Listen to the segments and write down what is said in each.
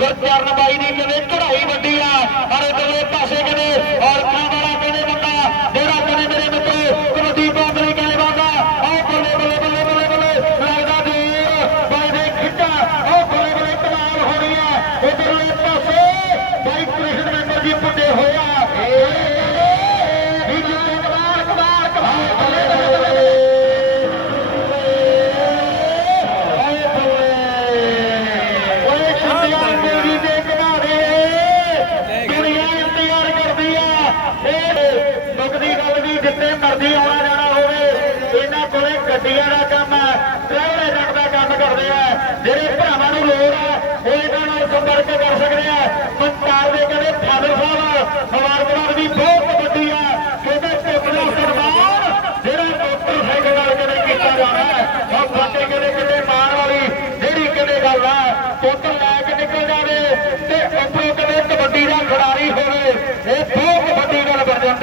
തീർച്ചയാരണമായിരിക്കവേറ്റ ਆ ਇਹ ਮੁਕਦੀ ਗੱਲ ਵੀ ਜਿੱਤੇ ਮਰਦੀ ਆਉਣਾ ਜਾਣਾ ਹੋਵੇ, ਇਹਨਾਂ ਕੋਲੇ ਗੱਡੀਆਂ ਦਾ ਕੰਮ ਹੈ ਟਰੈਵਲ ਏਜੰਟ ਦਾ ਕੰਮ ਕਰਦੇ ਆ। ਜਿਹੜੇ ਭਰਾਵਾਂ ਨੂੰ ਲੋੜ ਆ ਉਹ ਇਹਨਾਂ ਨਾਲ ਸੰਪਰਕ ਕਰ ਸਕਦੇ ਆ। ਮੰਤਾਰ ਦੇ ਕਹਿੰਦੇ ਫਾਦਰ ਸਾਹਿਬ, ਮੁਬਾਰਕਬਾਦ ਦੀ ਬਹੁਤ ਵੱਡੀ ਆ। ਕਿਉਂਕਿ ਪੁੱਤ ਦਾ ਜਿਹੜਾ ਜਿਹੜਾ ਮੋਟਰਸਾਈਕਲ ਨਾਲ ਕਦੇ ਕੀਤਾ ਜਾਣਾ ਹੈ, ਉਹ ਫੱਟੇ ਕਿਤੇ ਕਿਤੇ ਮਾਰ ਵਾਲੀ, ਜਿਹੜੀ ਕਿਤੇ ਗੱਲ ਆ ਟੋਟਲ ਲੈ ਕੇ ਨਿਕਲ ਜਾਵੇ ਤੇ ਉੱਪਰੋਂ ਕਦੇ ਕਬੱਡੀ ਦਾ ਖਿਡਾਰੀ ਹੋਵੇ ਇਹ ਬਹੁਤ ਵੱਡੀ ਗੱਲ ਬਣ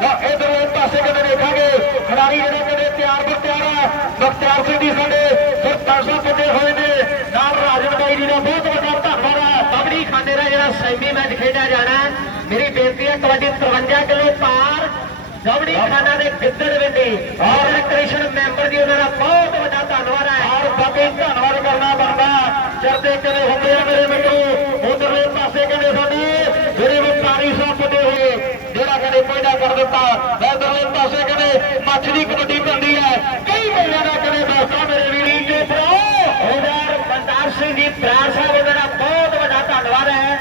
ਜਾਂਦੀ ਆ ਲਓ ਇਧਰੋਂ ਪਾਸੇ ਕਦੇ ਦੇਖਾਂਗੇ। ਖਿਡਾਰੀ ਜਿਹੜੇ ਕਦੇ ਤਿਆਰ ਬਰ ਤਿਆਰ ਆ ਬਖਤਿਆਰ ਸਿੰਘ ਜੀ ਸਾਡੇ ਸਰਪੰਚ ਪੁੱਜੇ ਹੋਏ ਨੇ। ਨਾਲ ਰਾਜਨ ਬਾਈ ਜੀ ਦਾ ਬਹੁਤ ਵੱਡਾ ਧੰਨਵਾਦ ਆ। ਕਬੱਡੀ ਖਾਨੇ ਦਾ ਜਿਹੜਾ ਸੈਮੀ ਮੈਚ ਖੇਡਿਆ ਜਾਣਾ। ਮੇਰੀ ਬੇਨਤੀ ਹੈ ਕਬੱਡੀ 53 ਕਿਲੋ ਪਾਰ ਕਬੱਡੀ ਖਾਨਾ ਦੇ ਗਿੱਦੜ ਵਿੰਡੀ। ਔਰ ਕ੍ਰਿਸ਼ਨ ਮੈਂਬਰ ਜੀ ਉਹਨਾਂ ਦਾ ਬਹੁਤ ਵੱਡਾ ਧੰਨਵਾਦ ਹੈ ਔਰ ਬਾਕੀ ਧੰਨਵਾਦ ਕਰਨਾ ਬਣਦਾ ਚਰਦੇ ਕਦੇ ਹੁੰਦੇ ਆ ਮੇਰੇ ਮਿੱਤਰੋ ਉਧਰਲੇ ਪਾਸੇ ਕਹਿੰਦੇ ਸਾਡੇ ਜਿਹੜੇ ਵਪਾਰੀ ਸਾਹਿਬ ਪੁੱਜੇ ਹੋਏ ਜਿਹੜਾ ਕਦੇ ਪੈਦਾ ਕਰ ਦਿੱਤਾ। ਇਧਰਲੇ ਪਾਸੇ ਕਹਿੰਦੇ ਮੱਛ ਦੀ ਕਬੱਡੀ ਪੈਂਦੀ ਹੈ। ਕਈ ਮਹੀਨਿਆਂ ਦਾ ਕਦੇ ਦੋਸਤਾਂ ਮੇਰੇ ਵੀਰੀ ਜੋ ਭਰਾ। ਉਹਦਾਰ ਬੰਦਾਰ ਸਿੰਘ ਜੀ ਬਰਾੜ ਸਾਹਿਬ ਦਾ ਬਹੁਤ ਵੱਡਾ ਧੰਨਵਾਦ ਹੈ।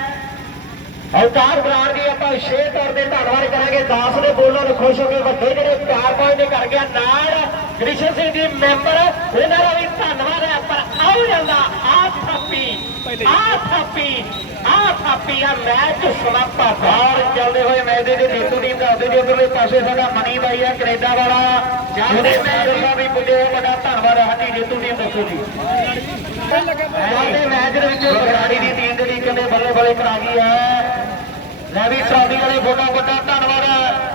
ਅਵਤਾਰ ਬਰਾੜ ਜੀ ਆਪਾਂ ਵਿਸ਼ੇਸ਼ ਤੌਰ ਤੇ ਧੰਨਵਾਦ ਕਰਾਂਗੇ। ਦਾਸ ਦੇ ਬੋਲਾਂ ਨੂੰ ਖੁਸ਼ ਹੋ ਕੇ ਵੱਡੇ ਜਿਹੜੇ ਚਾਰ ਪੁਆਇੰਟ ਦੇ ਕਰ ਗਿਆ ਨਾਲ ਕ੍ਰਿਸ਼ਨ ਸਿੰਘ ਜੀ ਮੈਂਬਰ। ਉਹਨਾਂ ਦਾ ਵੀ ਧੰਨਵਾਦ ਹੈ। ਪਰ ਆਉ ਜਾਂਦਾ ਆ ਥਾਪੀ ਆ ਥਾਪੀ ਆ ਥਾਪੀ ਆ ਮੈਚ ਸਮਾਪਤ ਔਰ ਚੱਲਦੇ ਹੋਏ ਮੈਚ ਦੇ ਉਧਰਲੇ ਪਾਸੇ ਸਾਡਾ ਮਣੀ ਬਾਈ ਹੈ ਕੈਨੇਡਾ ਵਾਲਾ। ਜਾਂਦੇ ਮੈਚ ਦੀ- ਵੀ ਪੁੱਜੇ ਵੱਡਾ ਧੰਨਵਾਦ ਹਾਂਜੀ ਜੇਤੂ ਟੀਮ ਦੱਸੋ ਜੀ ਜਾਂਦੇ ਮੈਚ ਦੇ ਵਿੱਚ ਬਗਰਾੜੀ ਦੀ ਟੀਮ ਜਿਹੜੀ ਕਹਿੰਦੇ ਬੱਲੇ ਬੱਲੇ ਕਰਾ ਗਈ ਹੈ ਲੈ ਵੀ ਟਰਾਫੀ ਵਾਲੇ ਫੋਟੋ ਵੱਡਾ ਧੰਨਵਾਦ ਹੈ